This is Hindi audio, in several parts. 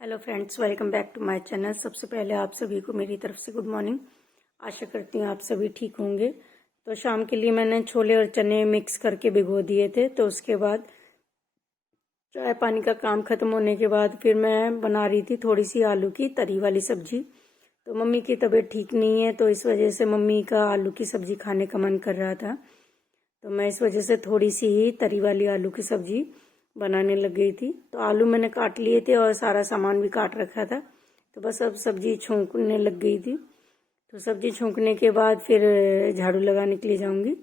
Hello friends, welcome back to my channel. सबसे पहले आप सभी को मेरी तरफ से गुड मॉर्निंग। आशा करती हूँ आप सभी ठीक होंगे। तो शाम के लिए मैंने छोले और चने मिक्स करके भिगो दिए थे। तो उसके बाद चाय पानी का काम ख़त्म होने के बाद फिर मैं बना रही थी थोड़ी सी आलू की तरी वाली सब्जी। तो मम्मी की तबीयत ठीक नहीं है, तो इस वजह से मम्मी का आलू की सब्जी खाने का मन कर रहा था। तो मैं इस वजह से थोड़ी सी ही तरी वाली आलू की सब्जी बनाने लग गई थी। तो आलू मैंने काट लिए थे और सारा सामान भी काट रखा था। तो बस अब सब्जी छोंकने लग गई थी। तो सब्जी छोंकने के बाद फिर झाड़ू लगाने के लिए जाऊंगी।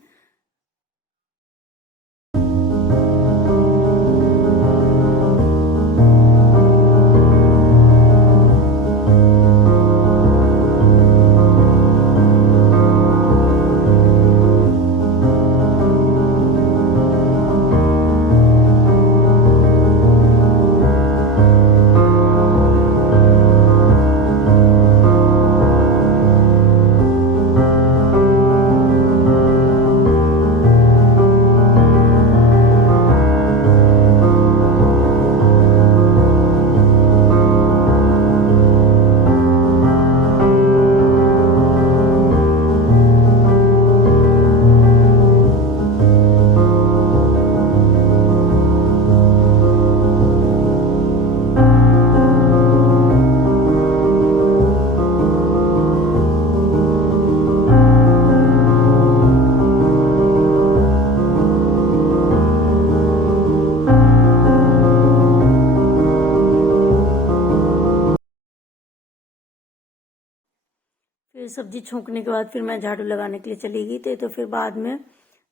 फिर सब्जी छोंकने के बाद फिर मैं झाड़ू लगाने के लिए चली गई थी। तो फिर बाद में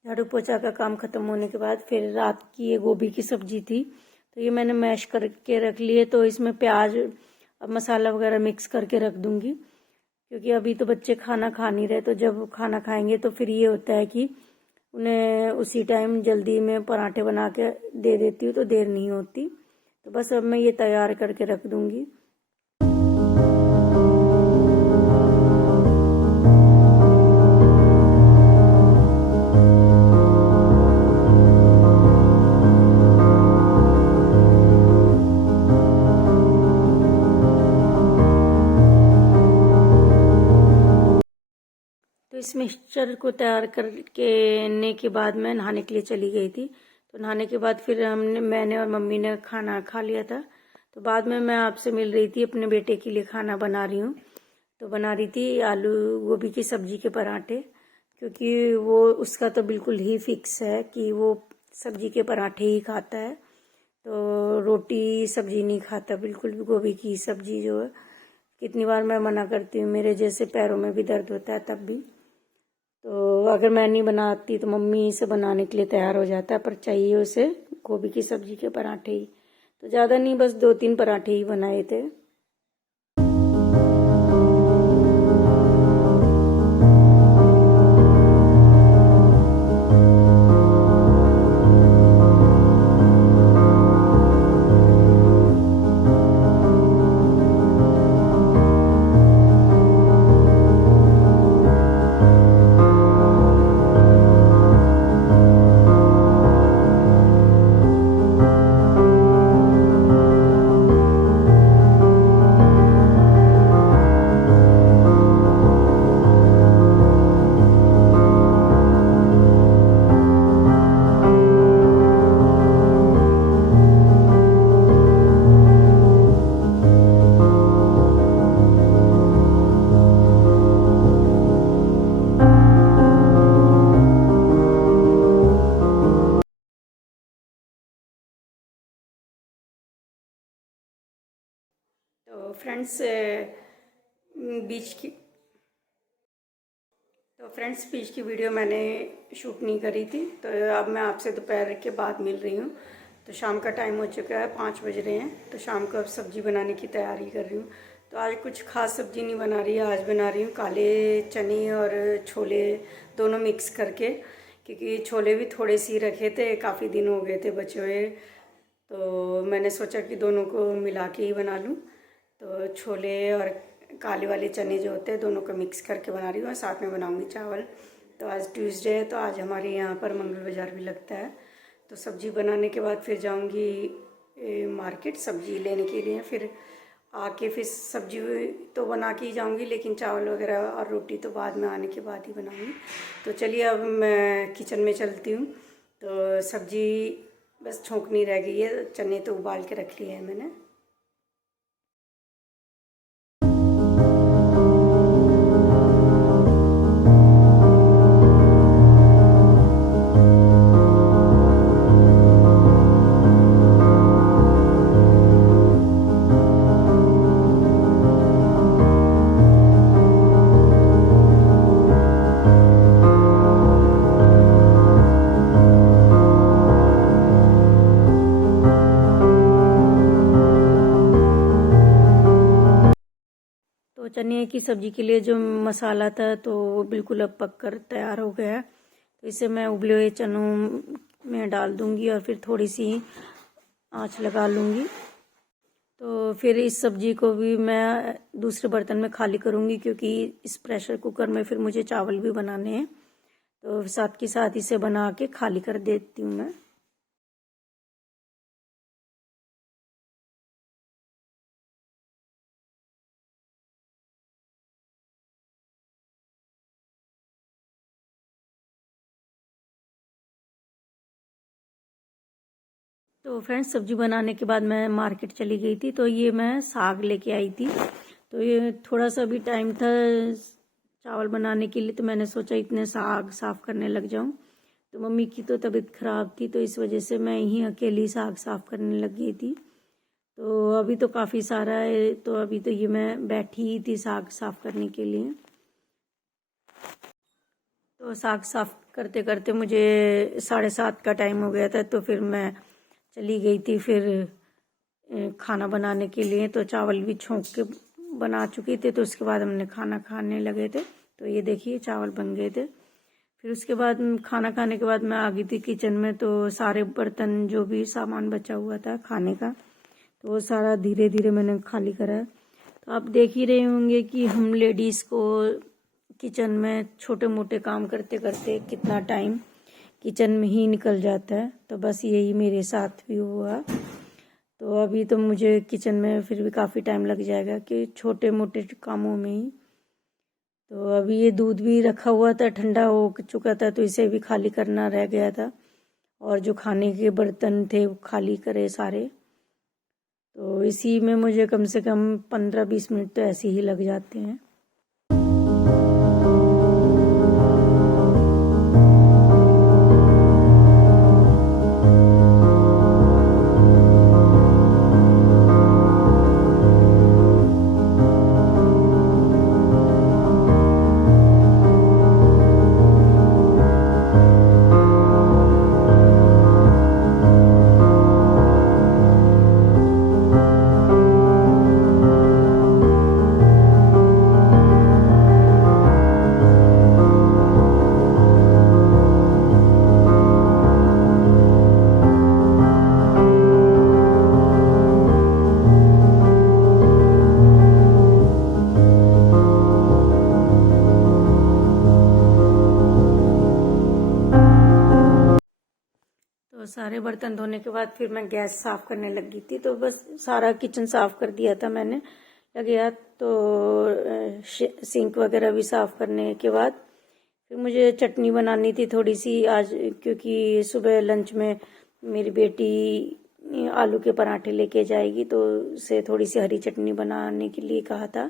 झाड़ू पोछा का काम खत्म होने के बाद फिर रात की ये गोभी की सब्जी थी। तो ये मैंने मैश करके रख लिए। तो इसमें प्याज अब मसाला वगैरह मिक्स करके रख दूंगी, क्योंकि अभी तो बच्चे खाना खा नहीं रहे। तो जब खाना खाएंगे तो फिर ये होता है कि उन्हें उसी टाइम जल्दी में पराठे बना के दे देती हूँ, तो देर नहीं होती। तो बस अब मैं ये तैयार करके रख दूंगी। तो इस मिक्सचर को तैयार करने के बाद मैं नहाने के लिए चली गई थी। तो नहाने के बाद फिर मैंने और मम्मी ने खाना खा लिया था। तो बाद में मैं आपसे मिल रही थी, अपने बेटे के लिए खाना बना रही हूँ। तो बना रही थी आलू गोभी की सब्जी के पराठे, क्योंकि वो उसका तो बिल्कुल ही फिक्स है कि वो सब्जी के पराठे ही खाता है। तो रोटी सब्जी नहीं खाता बिल्कुल भी। गोभी की सब्जी जो है, कितनी बार मैं मना करती हूँ, मेरे जैसे पैरों में भी दर्द होता है तब भी। तो अगर मैं नहीं बनाती तो मम्मी से बनाने के लिए तैयार हो जाता है, पर चाहिए उसे गोभी की सब्जी के पराठे ही। तो ज़्यादा नहीं, बस 2-3 पराठे ही बनाए थे। तो फ्रेंड्स बीच की बीच की वीडियो मैंने शूट नहीं करी थी। तो अब मैं आपसे दोपहर के बाद मिल रही हूँ। तो शाम का टाइम हो चुका है, 5 बज रहे हैं। तो शाम को अब सब्ज़ी बनाने की तैयारी कर रही हूँ। तो आज कुछ खास सब्ज़ी नहीं बना रही है, आज बना रही हूँ काले चने और छोले दोनों मिक्स करके, क्योंकि छोले भी थोड़े सी रखे थे, काफ़ी दिन हो गए थे बचे हुए। तो मैंने सोचा कि दोनों को मिला के ही बना लूँ। तो छोले और काले वाले चने जो होते हैं दोनों को मिक्स करके बना रही हूँ, और साथ में बनाऊँगी चावल। तो आज ट्यूसडे है, तो आज हमारे यहाँ पर मंगल बाज़ार भी लगता है। तो सब्ज़ी बनाने के बाद फिर जाऊँगी मार्केट सब्ज़ी लेने के लिए। फिर आके फिर सब्जी तो बना के ही जाऊंगी, लेकिन चावल वगैरह और रोटी तो बाद में आने के बाद ही बनाऊंगी। तो चलिए अब मैं किचन में चलती हूँ। तो सब्जी बस छोंकनी रह गई है, चने तो उबाल के रख लिए हैं मैंने। तो चने की सब्जी के लिए जो मसाला था तो वो बिल्कुल अब पक कर तैयार हो गया है। तो इसे मैं उबले हुए चनों में डाल दूंगी और फिर थोड़ी सी आंच लगा लूँगी। तो फिर इस सब्जी को भी मैं दूसरे बर्तन में खाली करूँगी, क्योंकि इस प्रेशर कुकर में फिर मुझे चावल भी बनाने हैं। तो साथ के साथ इसे बना के खाली कर देती हूँ मैं। तो फ्रेंड्स, सब्जी बनाने के बाद मैं मार्केट चली गई थी। तो ये मैं साग लेके आई थी। तो ये थोड़ा सा भी टाइम था चावल बनाने के लिए, तो मैंने सोचा इतने साग साफ करने लग जाऊं। तो मम्मी की तो तबीयत खराब थी, तो इस वजह से मैं ही अकेली साग साफ करने लग गई थी। तो अभी तो काफ़ी सारा है, तो अभी तो ये मैं बैठी ही थी साग साफ करने के लिए। तो साग साफ करते करते मुझे 7:30 का टाइम हो गया था। तो फिर मैं चली गई थी फिर खाना बनाने के लिए। तो चावल भी छोंक के बना चुकी थी, तो उसके बाद हमने खाना खाने लगे थे। तो ये देखिए चावल बन गए थे। फिर उसके बाद खाना खाने के बाद मैं आ गई थी किचन में। तो सारे बर्तन जो भी सामान बचा हुआ था खाने का, तो वो सारा धीरे धीरे मैंने खाली करा। तो आप देख ही रहे होंगे कि हम लेडीज़ को किचन में छोटे मोटे काम करते करते कितना टाइम किचन में ही निकल जाता है। तो बस यही मेरे साथ भी हुआ। तो अभी तो मुझे किचन में फिर भी काफ़ी टाइम लग जाएगा कि छोटे मोटे कामों में ही। तो अभी ये दूध भी रखा हुआ था, ठंडा हो चुका था, तो इसे भी खाली करना रह गया था। और जो खाने के बर्तन थे वो खाली करे सारे। तो इसी में मुझे कम से कम 15-20 मिनट तो ऐसे ही लग जाते हैं। तो सारे बर्तन धोने के बाद फिर मैं गैस साफ करने लगी थी। तो बस सारा किचन साफ कर दिया था मैंने लगे हाथ। तो सिंक वगैरह भी साफ करने के बाद फिर मुझे चटनी बनानी थी थोड़ी सी आज, क्योंकि सुबह लंच में मेरी बेटी आलू के पराठे लेके जाएगी। तो उसे थोड़ी सी हरी चटनी बनाने के लिए कहा था।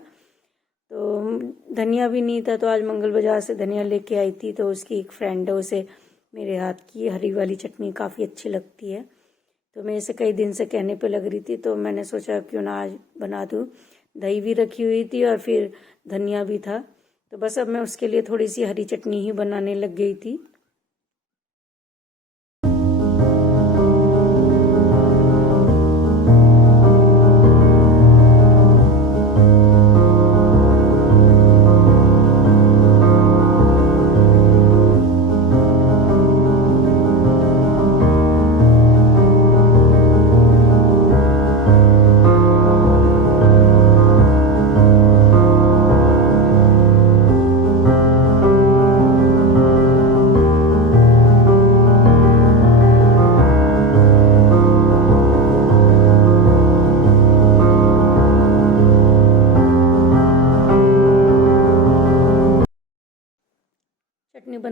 तो धनिया भी नहीं था, तो आज मंगल बाजार से धनिया लेके आई थी। तो उसकी एक फ्रेंड है, उसे मेरे हाथ की हरी वाली चटनी काफ़ी अच्छी लगती है। तो मैं इसे कई दिन से कहने पे लग रही थी, तो मैंने सोचा क्यों ना आज बना दूँ। दही भी रखी हुई थी और फिर धनिया भी था। तो बस अब मैं उसके लिए थोड़ी सी हरी चटनी ही बनाने लग गई थी।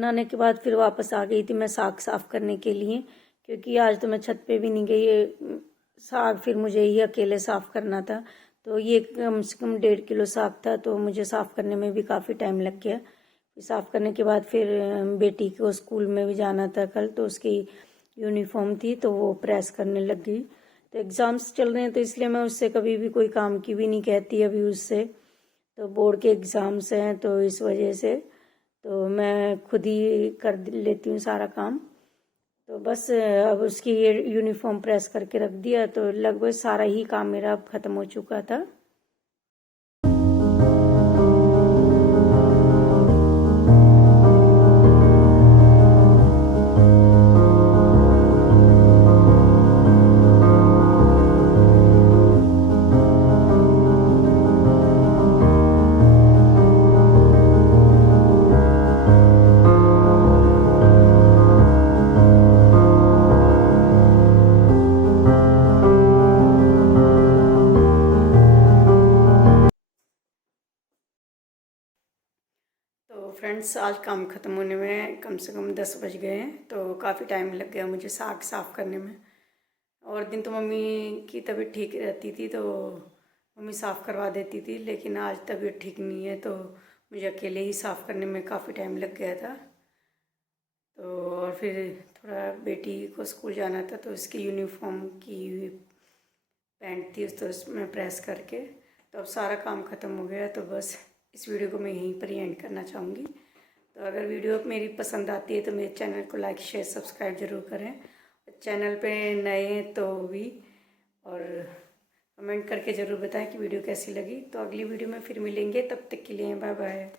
नहाने के बाद फिर वापस आ गई थी मैं साग साफ करने के लिए, क्योंकि आज तो मैं छत पे भी नहीं गई। ये साग फिर मुझे ही अकेले साफ करना था, तो ये कम से कम 1.5 किलो साग था, तो मुझे साफ करने में भी काफ़ी टाइम लग गया। फिर साफ करने के बाद फिर बेटी को स्कूल में भी जाना था कल, तो उसकी यूनिफॉर्म थी तो वो प्रेस करने लग गई। तो एग्ज़ाम्स चल रहे हैं तो इसलिए मैं उससे कभी भी कोई काम की भी नहीं कहती अभी उससे, तो बोर्ड के एग्ज़ाम्स हैं तो इस वजह से तो मैं खुद ही कर लेती हूँ सारा काम। तो बस अब उसकी ये यूनिफॉर्म प्रेस करके रख दिया, तो लगभग सारा ही काम मेरा अब ख़त्म हो चुका था। तो फ्रेंड्स, आज काम ख़त्म होने में कम से कम 10 बज गए हैं, तो काफ़ी टाइम लग गया मुझे साग साफ़ करने में। और दिन तो मम्मी की तबीयत ठीक रहती थी तो मम्मी साफ़ करवा देती थी, लेकिन आज तबीयत ठीक नहीं है तो मुझे अकेले ही साफ़ करने में काफ़ी टाइम लग गया था। तो और फिर थोड़ा बेटी को स्कूल जाना था तो उसकी यूनिफॉर्म की पैंट थी तो उसमें प्रेस करके तो अब सारा काम ख़त्म हो गया। तो बस इस वीडियो को मैं यहीं पर ही एंड करना चाहूँगी। तो अगर वीडियो मेरी पसंद आती है तो मेरे चैनल को लाइक शेयर सब्सक्राइब ज़रूर करें, चैनल पे नए हैं तो भी, और कमेंट करके ज़रूर बताएं कि वीडियो कैसी लगी। तो अगली वीडियो में फिर मिलेंगे, तब तक के लिए बाय बाय।